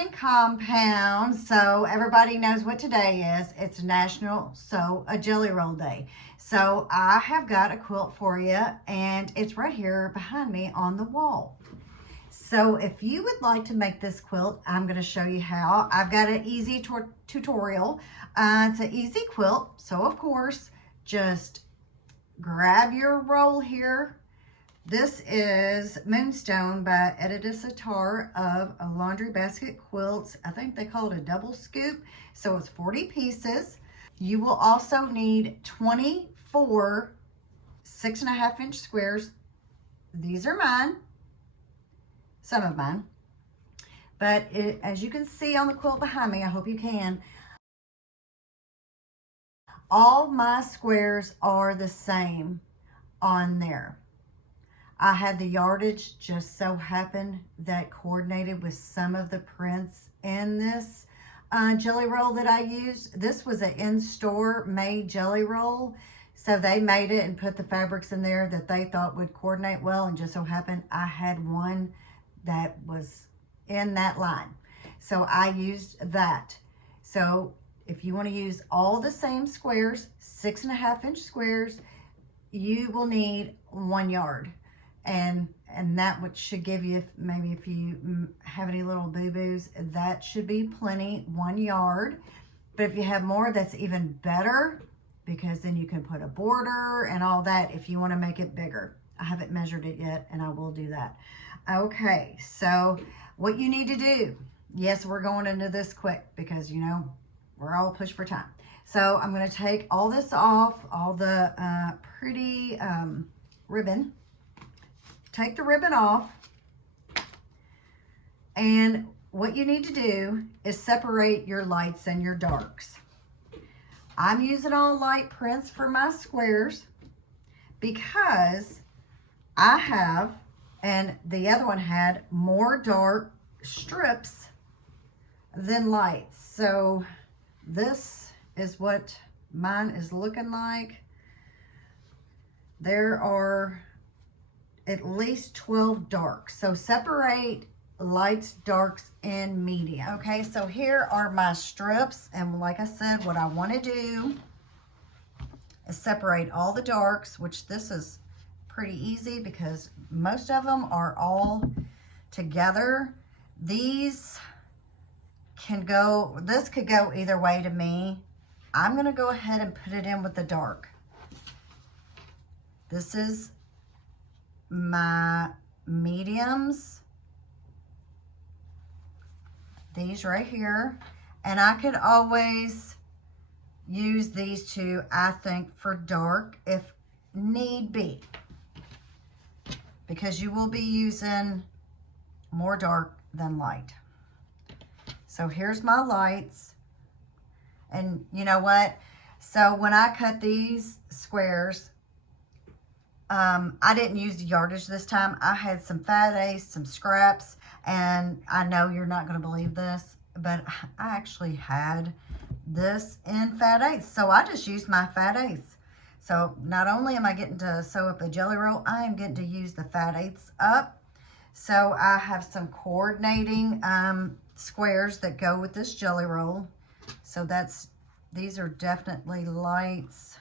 building compound, so everybody knows what today is. It's National Sew a Jelly Roll Day. So I have got a quilt for you, and it's right here behind me on the wall. So if you would like to make this quilt, I'm going to show you how. I've got an easy tutorial. It's an easy quilt, so of course, just grab your roll here. This is Moonstone by Yardage of a Laundry Basket Quilts. I think they call it a double scoop. So it's 40 pieces. You will also need 24 6.5-inch squares. These are mine, some of mine. But as you can see on the quilt behind me, I hope you can, all my squares are the same on there. I had the yardage just so happened that coordinated with some of the prints in this jelly roll that I used. This was an in-store made jelly roll. So they made it and put the fabrics in there that they thought would coordinate well, and just so happened I had one that was in that line. So I used that. So if you want to use all the same squares, 6.5-inch squares, you will need 1 yard. And that should give you, maybe if you have any little boo-boos, that should be plenty, 1 yard. But if you have more, that's even better, because then you can put a border and all that if you want to make it bigger. I haven't measured it yet, and I will do that. Okay, so what you need to do, yes, we're going into this quick because, you know, we're all pushed for time. So I'm going to take all this off, all the pretty ribbon. Take the ribbon off, and what you need to do is separate your lights and your darks. I'm using all light prints for my squares because I have, and the other one had, more dark strips than lights. So this is what mine is looking like. There are at least 12 darks. So separate lights, darks, and medium. Okay, so here are my strips, and like I said, what I want to do is separate all the darks, which this is pretty easy because most of them are all together. These can go, this could go either way to me. I'm going to go ahead and put it in with the dark. This is my mediums, these right here, and I could always use these two, I think, for dark if need be, because you will be using more dark than light. So here's my lights, and you know what, so when I cut these squares, I didn't use the yardage this time. I had some Fat Ace, some scraps, and I know you're not going to believe this, but I actually had this in Fat Ace. So I just used my Fat Ace. So not only am I getting to sew up a jelly roll, I am getting to use the Fat Ace up. So I have some coordinating squares that go with this jelly roll. So these are definitely lights.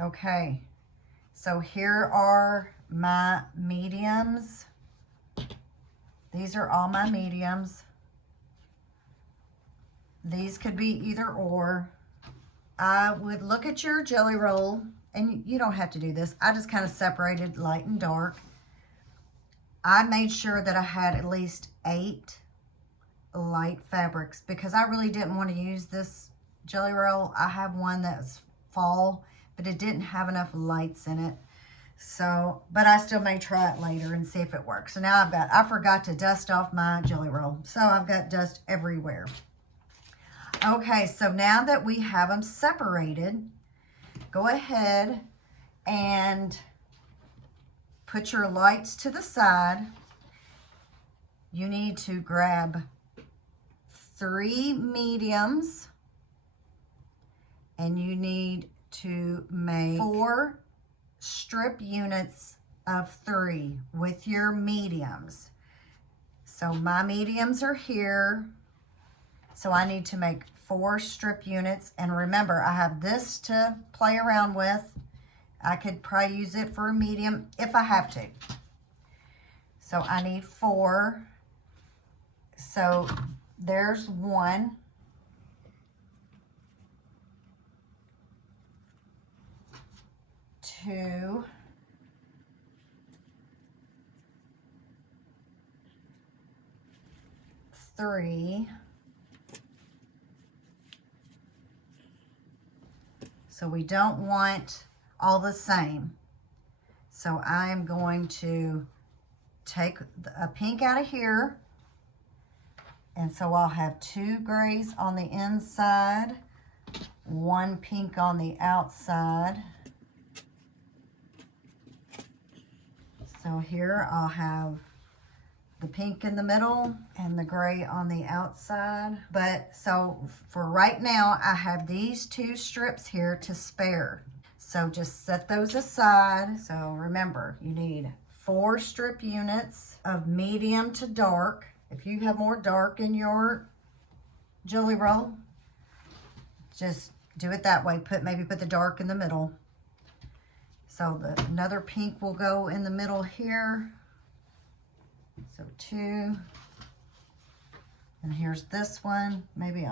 Okay, so here are my mediums. These are all my mediums. These could be either or. I would look at your jelly roll, and you don't have to do this. I just kind of separated light and dark. I made sure that I had at least 8 light fabrics because I really didn't want to use this jelly roll. I have one that's fall, but it didn't have enough lights in it. So, but I still may try it later and see if it works. So now I forgot to dust off my jelly roll. So I've got dust everywhere. Okay, so now that we have them separated, go ahead and put your lights to the side. You need to grab 3 mediums, and you need to make 4 strip units of 3 with your mediums. So my mediums are here. So I need to make 4 strip units. And remember, I have this to play around with. I could probably use it for a medium if I have to. So I need 4. So there's 1. 2. 3. So we don't want all the same. So I am going to take a pink out of here. And so I'll have 2 grays on the inside, 1 pink on the outside. So here I'll have the pink in the middle and the gray on the outside. But so for right now, I have these 2 strips here to spare. So just set those aside. So remember, you need 4 strip units of medium to dark. If you have more dark in your jelly roll, just do it that way. Maybe put the dark in the middle. So another pink will go in the middle here. So 2. And here's this one. Maybe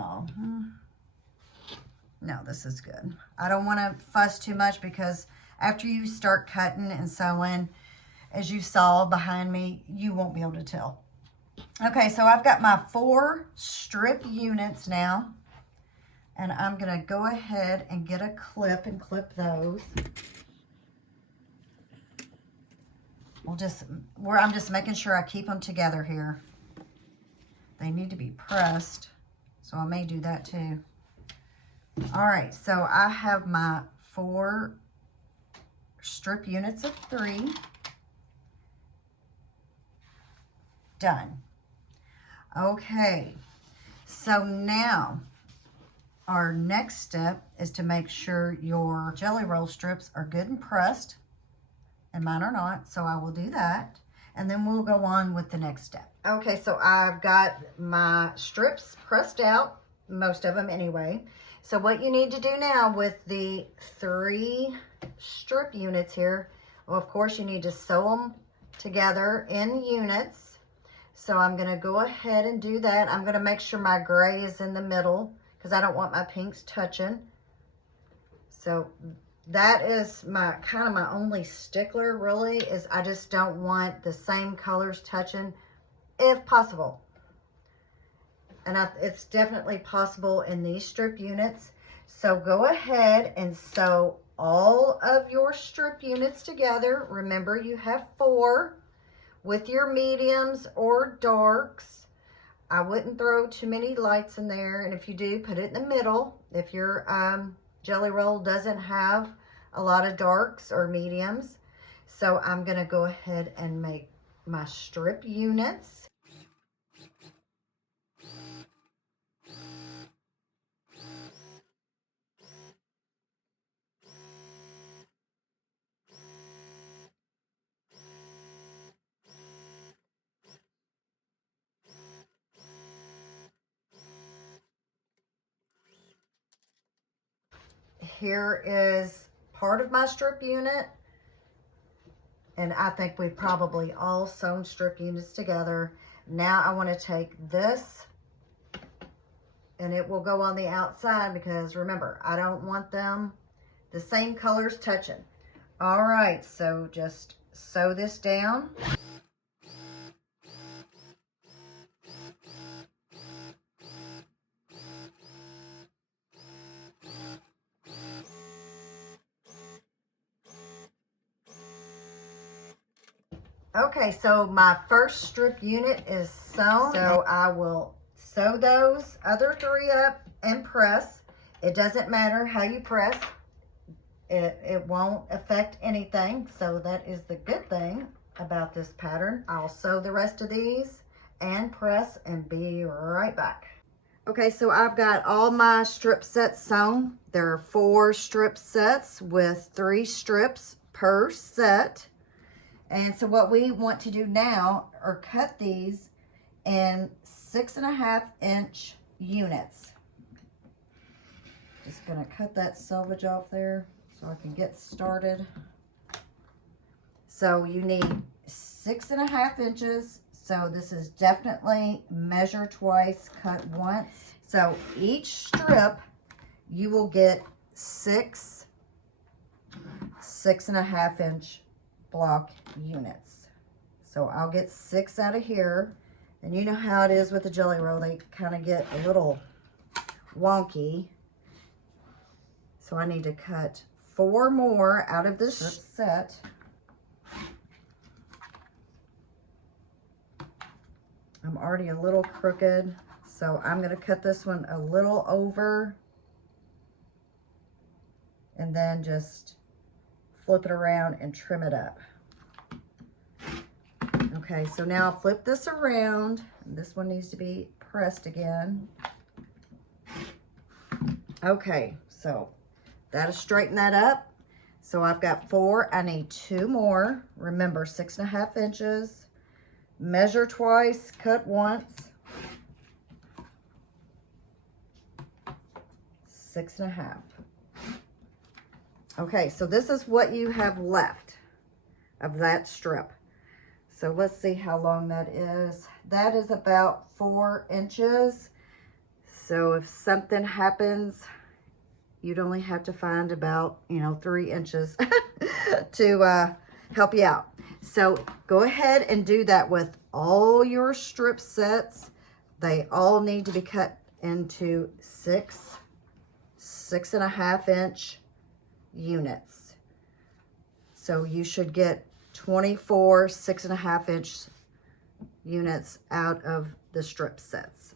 no, this is good. I don't want to fuss too much because after you start cutting and sewing, as you saw behind me, you won't be able to tell. Okay, so I've got my 4 strip units now. And I'm going to go ahead and get a clip and clip those. I'm just making sure I keep them together here. They need to be pressed, so I may do that too. All right, so I have my 4 strip units of 3 done. Okay, so now our next step is to make sure your jelly roll strips are good and pressed. And mine are not, so I will do that. And then we'll go on with the next step. Okay, so I've got my strips pressed out, most of them anyway. So what you need to do now with the 3 strip units here, well, of course, you need to sew them together in units. So I'm going to go ahead and do that. I'm going to make sure my gray is in the middle because I don't want my pinks touching. So that is my kind of my only stickler really, is I just don't want the same colors touching if possible. And it's definitely possible in these strip units. So go ahead and sew all of your strip units together. Remember, you have 4 with your mediums or darks. I wouldn't throw too many lights in there. And if you do, put it in the middle. If your jelly roll doesn't have a lot of darks or mediums. So I'm going to go ahead and make my strip units. Here is part of my strip unit, and I think we've probably all sewn strip units together. Now I want to take this, and it will go on the outside because remember, I don't want them the same colors touching. All right, so just sew this down. Okay, so my first strip unit is sewn. So I will sew those other 3 up and press. It doesn't matter how you press. It won't affect anything. So that is the good thing about this pattern. I'll sew the rest of these and press and be right back. Okay, so I've got all my strip sets sewn. There are 4 strip sets with 3 strips per set. And so what we want to do now are cut these in 6.5-inch units. Just gonna cut that selvage off there so I can get started. So you need 6.5 inches. So this is definitely measure twice, cut once. So each strip you will get 6.5-inch block units. So I'll get 6 out of here. And you know how it is with the Jelly Roll, they kind of get a little wonky. So I need to cut 4 more out of this set. I'm already a little crooked, so I'm going to cut this one a little over and then just flip it around and trim it up. Okay, so now I'll flip this around. This one needs to be pressed again. Okay, so that'll straighten that up. So I've got 4, I need 2 more. Remember, 6.5 inches. Measure twice, cut once. 6.5. Okay, so this is what you have left of that strip. So let's see how long that is. That is about 4 inches. So if something happens, you'd only have to find about, 3 inches to help you out. So go ahead and do that with all your strip sets. They all need to be cut into 6.5-inch units. So you should get 24 6.5-inch units out of the strip sets.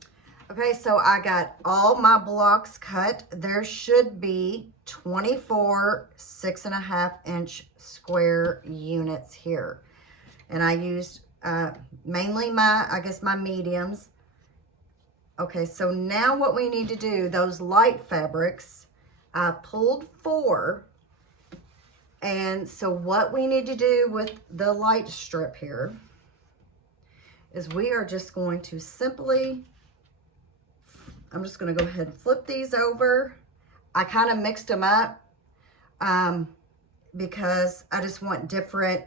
Okay, so I got all my blocks cut. There should be 24 6.5-inch square units here. And I used mainly my mediums. Okay, so now what we need to do, those light fabrics, I pulled 4. And so what we need to do with the light strip here is we are just going to simply, I'm just going to go ahead and flip these over. I kind of mixed them up because I just want different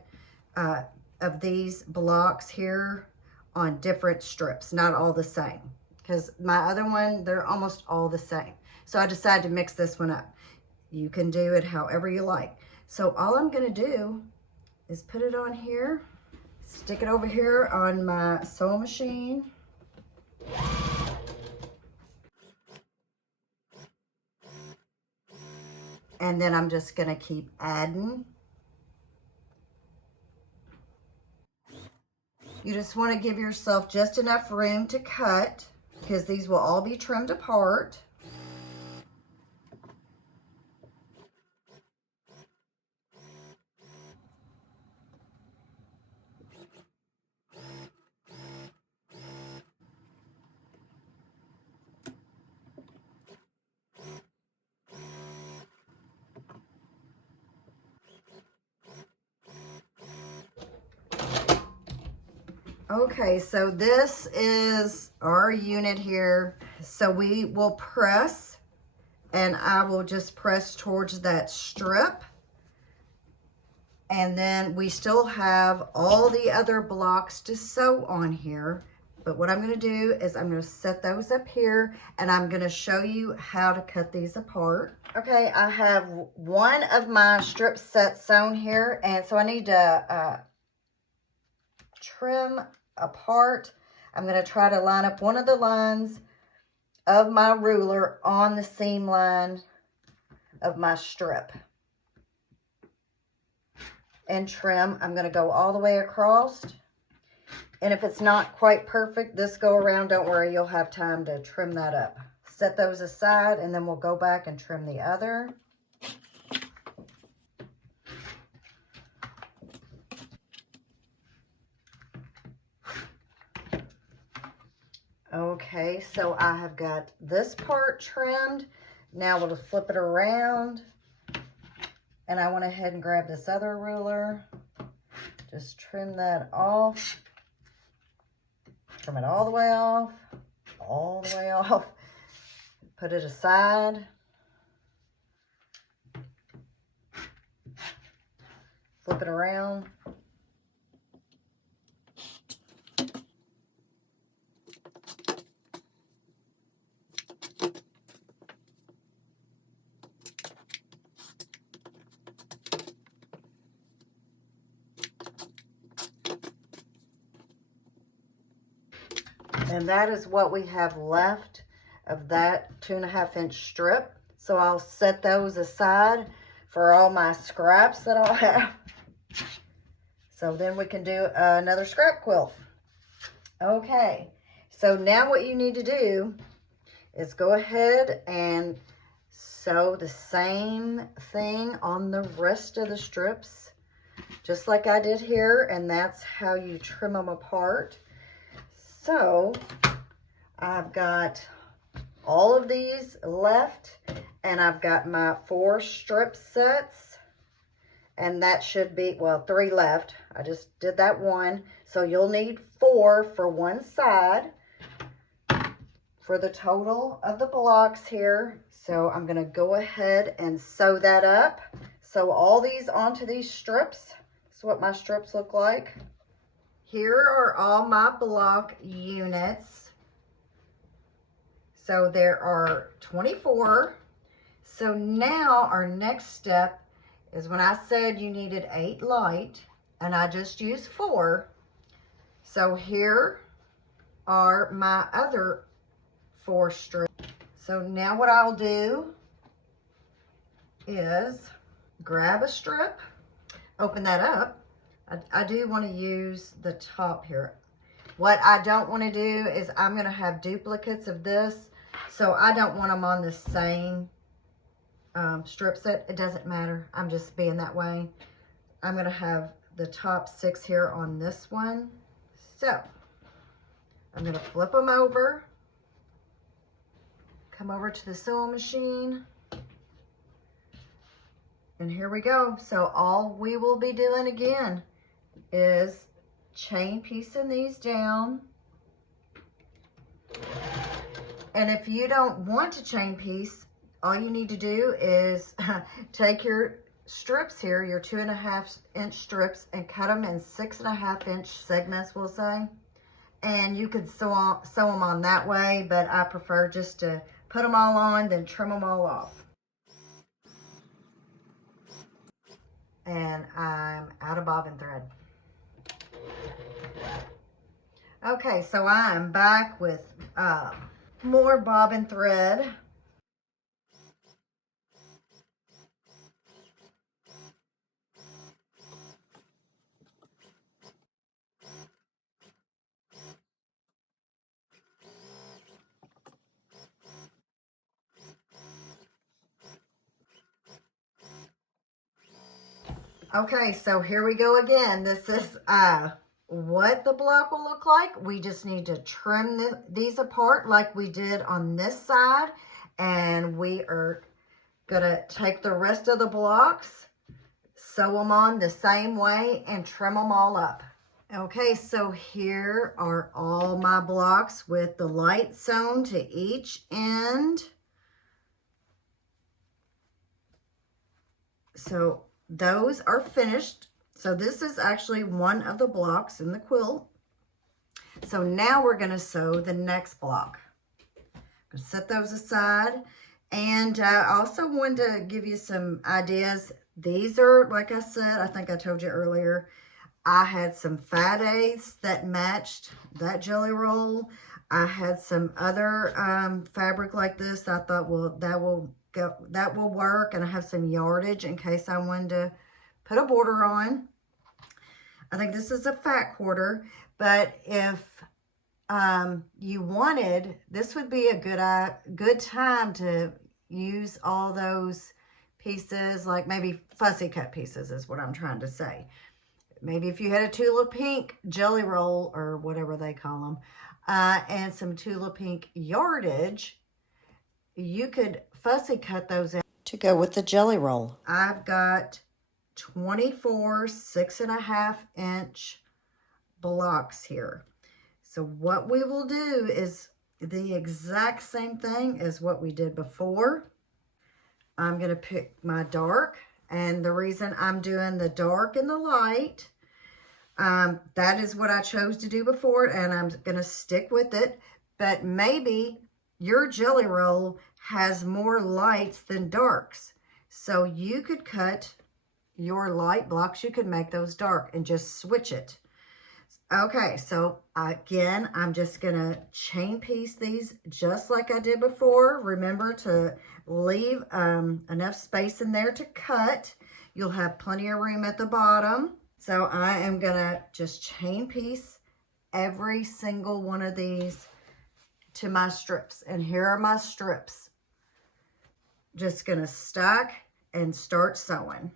of these blocks here on different strips, not all the same. Because my other one, they're almost all the same. So I decided to mix this one up. You can do it however you like. So all I'm going to do is put it on here, stick it over here on my sewing machine. And then I'm just going to keep adding. You just want to give yourself just enough room to cut because these will all be trimmed apart. Okay, so this is our unit here. So we will press, and I will just press towards that strip. And then we still have all the other blocks to sew on here. But what I'm going to do is I'm going to set those up here, and I'm going to show you how to cut these apart. Okay, I have one of my strip sets sewn here, and so I need to trim apart. I'm going to try to line up one of the lines of my ruler on the seam line of my strip and trim. I'm going to go all the way across, and if it's not quite perfect this go around, don't worry, you'll have time to trim that up. Set those aside, and then we'll go back and trim the other. Okay, so I have got this part trimmed. Now we'll just flip it around. And I went ahead and grabbed this other ruler. Just trim that off. Trim it all the way off, all the way off. Put it aside. Flip it around. And that is what we have left of that 2.5 inch strip. So I'll set those aside for all my scraps that I'll have. So then we can do another scrap quilt. Okay, so now what you need to do is go ahead and sew the same thing on the rest of the strips, just like I did here, and that's how you trim them apart. So I've got all of these left, and I've got my 4 strip sets, and that should be, well, 3 left. I just did that one. So you'll need 4 for one side for the total of the blocks here. So I'm going to go ahead and sew that up. Sew all these onto these strips. That's what my strips look like. Here are all my block units. So there are 24. So now our next step is when I said you needed 8 light, and I just used 4. So here are my other 4 strips. So now what I'll do is grab a strip, open that up. I do want to use the top here. What I don't want to do is I'm going to have duplicates of this, so I don't want them on the same strip set. It doesn't matter. I'm just being that way. I'm going to have the top 6 here on this one. So I'm going to flip them over, come over to the sewing machine, and here we go. So all we will be doing again is chain piecing these down. And if you don't want to chain piece, all you need to do is take your strips here, your 2.5 inch strips, and cut them in 6.5 inch segments, we'll say. And you could sew them on that way, but I prefer just to put them all on, then trim them all off. And I'm out of bobbin thread. Okay, so I'm back with more bobbin thread. Okay, so here we go again. This is what the block will look like. We just need to trim these apart like we did on this side. And we are going to take the rest of the blocks, sew them on the same way, and trim them all up. Okay, so here are all my blocks with the light sewn to each end. So those are finished. So this is actually one of the blocks in the quilt. So now we're going to sew the next block. I'm going to set those aside. And I also wanted to give you some ideas. These are, like I said, I think I told you earlier, I had some fat eighths that matched that jelly roll. I had some other fabric like this. I thought, well, that will work. And I have some yardage in case I wanted to put a border on. I think this is a fat quarter, but if you wanted, this would be a good time to use all those pieces, like maybe fussy cut pieces is what I'm trying to say. Maybe if you had a Tula Pink jelly roll or whatever they call them, and some Tula Pink yardage, you could fussy cut those out to go with the jelly roll. I've got 24 6.5 inch blocks here. So what we will do is the exact same thing as what we did before. I'm going to pick my dark, and the reason I'm doing the dark and the light, that is what I chose to do before, and I'm going to stick with it. But maybe your jelly roll has more lights than darks. So you could cut your light blocks, you could make those dark and just switch it. Okay, so again, I'm just gonna chain piece these just like I did before. Remember to leave enough space in there to cut. You'll have plenty of room at the bottom. So I am gonna just chain piece every single one of these to my strips. And here are my strips. Just gonna stack and start sewing.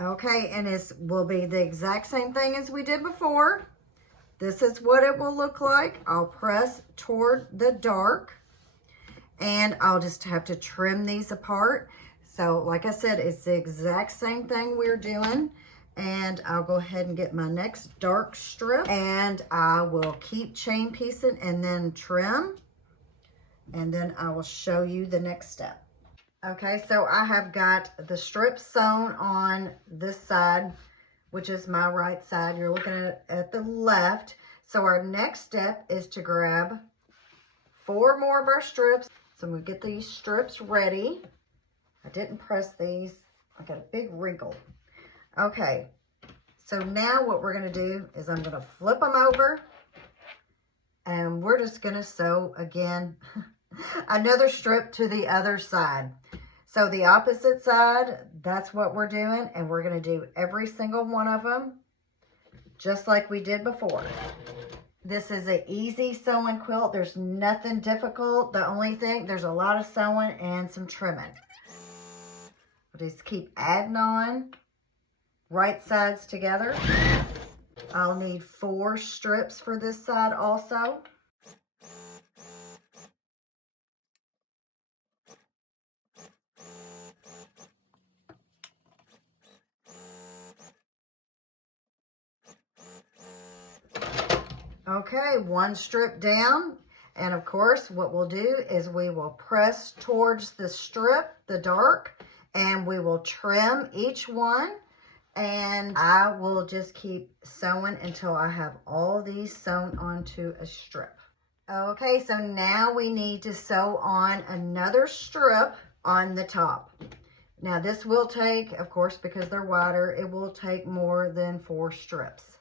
Okay, and it will be the exact same thing as we did before. This is what it will look like. I'll press toward the dark, and I'll just have to trim these apart. So like I said, it's the exact same thing we're doing. And I'll go ahead and get my next dark strip, and I will keep chain piecing and then trim. And then I will show you the next step. Okay, so I have got the strip sewn on this side, which is my right side. You're looking at the left. So our next step is to grab 4 more of our strips. So I'm gonna get these strips ready. I didn't press these. I got a big wrinkle. Okay, so now what we're gonna do is I'm gonna flip them over, and we're just gonna sew again another strip to the other side. So the opposite side, that's what we're doing, and we're gonna do every single one of them just like we did before. This is an easy sewing quilt. There's nothing difficult. The only thing, there's a lot of sewing and some trimming. Just keep adding on right sides together. I'll need 4 strips for this side also. Okay, 1 strip down. And of course, what we'll do is we will press towards the strip, the dark, and we will trim each one. And I will just keep sewing until I have all these sewn onto a strip. Okay, so now we need to sew on another strip on the top. Now this will take, of course, because they're wider, it will take more than 4 strips.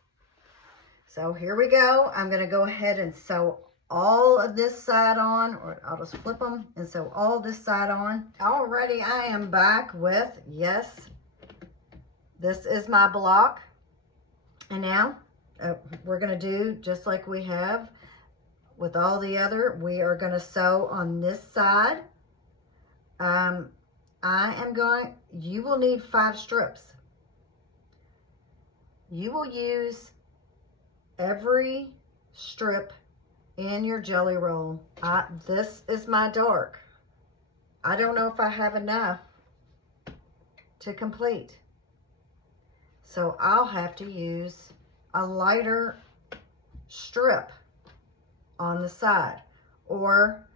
So here we go. I'm going to go ahead and sew all of this side on, or I'll just flip them and sew all this side on. Alrighty, I am back with, yes, this is my block. And now we're going to do just like we have with all the other. We are going to sew on this side. You will need 5 strips. You will use every strip in your jelly roll. This is my dark. I don't know if I have enough to complete. So I'll have to use a lighter strip on the side. Or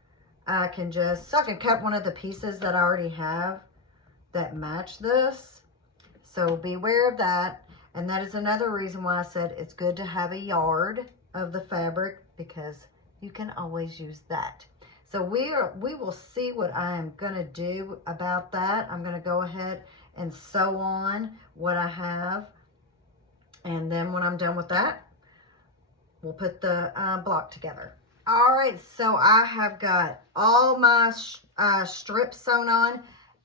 I can cut one of the pieces that I already have that match this. So beware of that. And that is another reason why I said it's good to have a yard of the fabric, because you can always use that. So we will see what I am going to do about that. I'm going to go ahead and sew on what I have. And then when I'm done with that, we'll put the block together. All right, so I have got all my strips sewn on,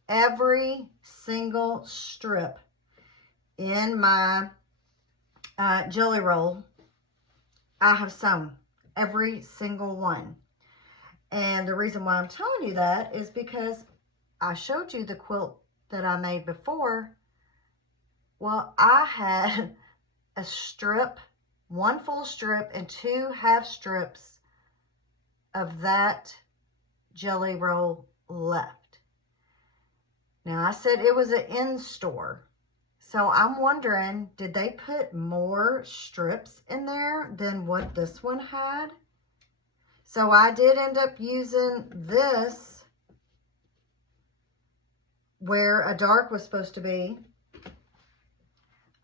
every single strip in my jelly roll. I have sewn every single one. And the reason why I'm telling you that is because I showed you the quilt that I made before. Well, I had a strip, one full strip and 2 half strips of that jelly roll left. Now, I said it was an in-store. So I'm wondering, did they put more strips in there than what this one had? So I did end up using this where a dark was supposed to be.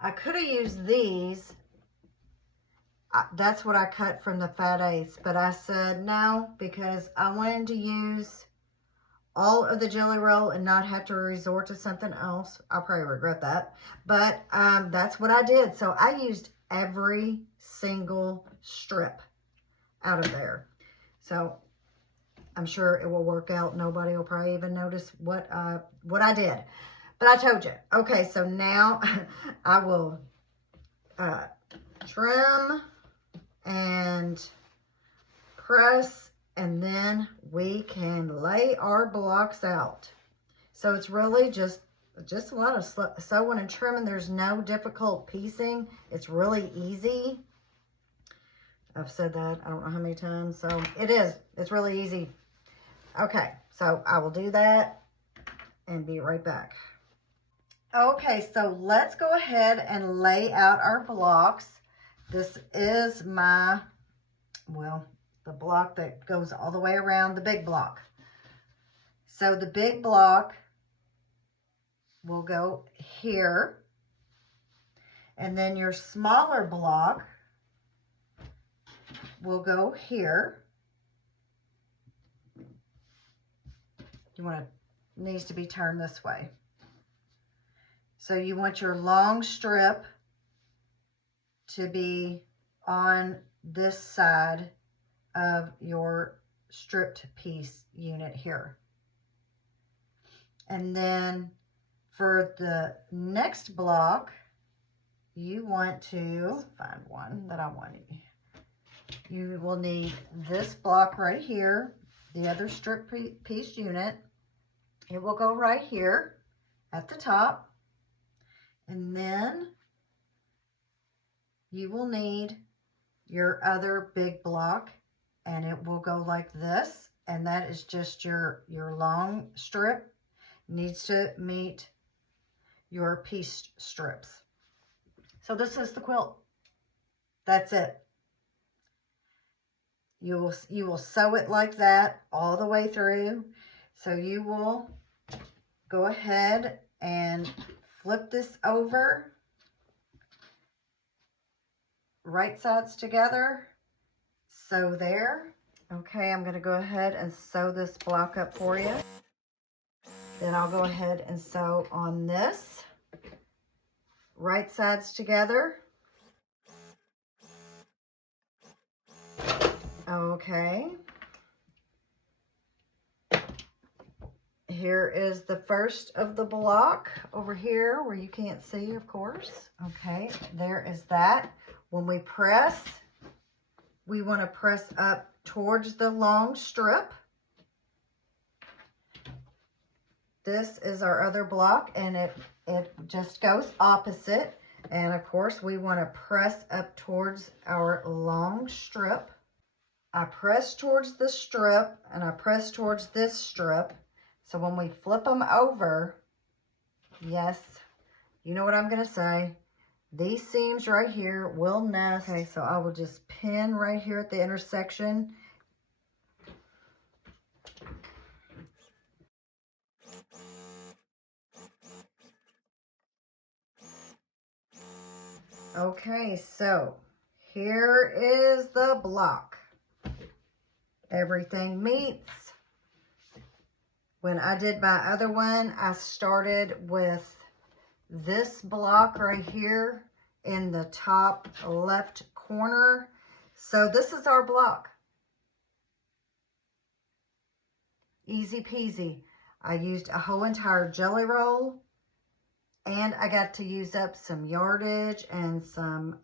I could have used these. That's what I cut from the Fat Eighths, but I said no because I wanted to use all of the jelly roll and not have to resort to something else. I'll probably regret that, but that's what I did. So I used every single strip out of there. So I'm sure it will work out. Nobody will probably even notice what I did. But I told you. Okay, so now I will trim and press, and then we can lay our blocks out. So it's really just a lot of sewing and trimming. There's no difficult piecing. It's really easy. I've said that I don't know how many times. So it is. It's really easy. Okay, so I will do that and be right back. Okay, so let's go ahead and lay out our blocks. This is my, well, the block that goes all the way around, the big block. So the big block will go here, and then your smaller block will go here. Needs to be turned this way. So you want your long strip to be on this side of your stripped piece unit here. And then for the next block, you want to find one that I want. You will need this block right here, the other strip piece unit. It will go right here at the top. And then you will need your other big block, and it will go like this. And that is just your long strip. Needs to meet your piece strips. So this is the quilt. That's it. You will sew it like that all the way through. So you will go ahead and flip this over, right sides together, sew there. Okay, I'm going to go ahead and sew this block up for you. Then I'll go ahead and sew on this, right sides together. Okay. Here is the first of the block over here where you can't see, of course. Okay, there is that. When we press, we want to press up towards the long strip. This is our other block, and it just goes opposite. And of course, we want to press up towards our long strip. I press towards the strip, and I press towards this strip. So when we flip them over, yes, you know what I'm going to say. These seams right here will nest. Okay, so I will just pin right here at the intersection. Okay, so here is the block. Everything meets. When I did my other one, I started with this block right here in the top left corner. So this is our block. Easy peasy. I used a whole entire jelly roll, and I got to use up some yardage and some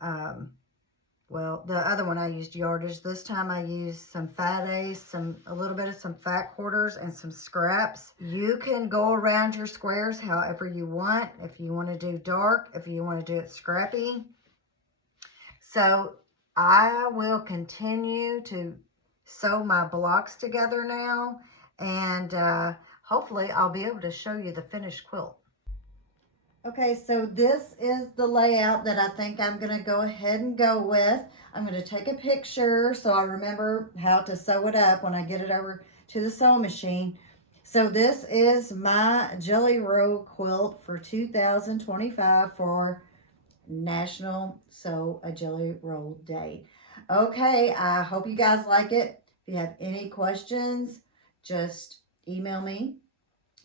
well, the other one I used Yardage. This time I used some Fat Ace, a little bit of some fat quarters, and some scraps. You can go around your squares however you want. If you want to do dark, if you want to do it scrappy. So I will continue to sew my blocks together now, and hopefully I'll be able to show you the finished quilt. Okay, so this is the layout that I think I'm going to go ahead and go with. I'm going to take a picture so I remember how to sew it up when I get it over to the sewing machine. So this is my Jelly Roll quilt for 2025 for National Sew a Jelly Roll Day. Okay, I hope you guys like it. If you have any questions, just email me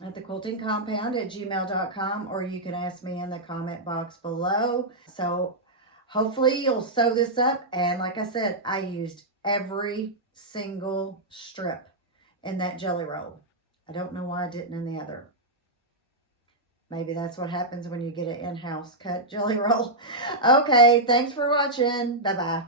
at thequiltingcompound@gmail.com, or you can ask me in the comment box below. So hopefully you'll sew this up. And like I said, I used every single strip in that jelly roll. I don't know why I didn't in the other. Maybe that's what happens when you get an in-house cut jelly roll. Okay, thanks for watching. Bye-bye.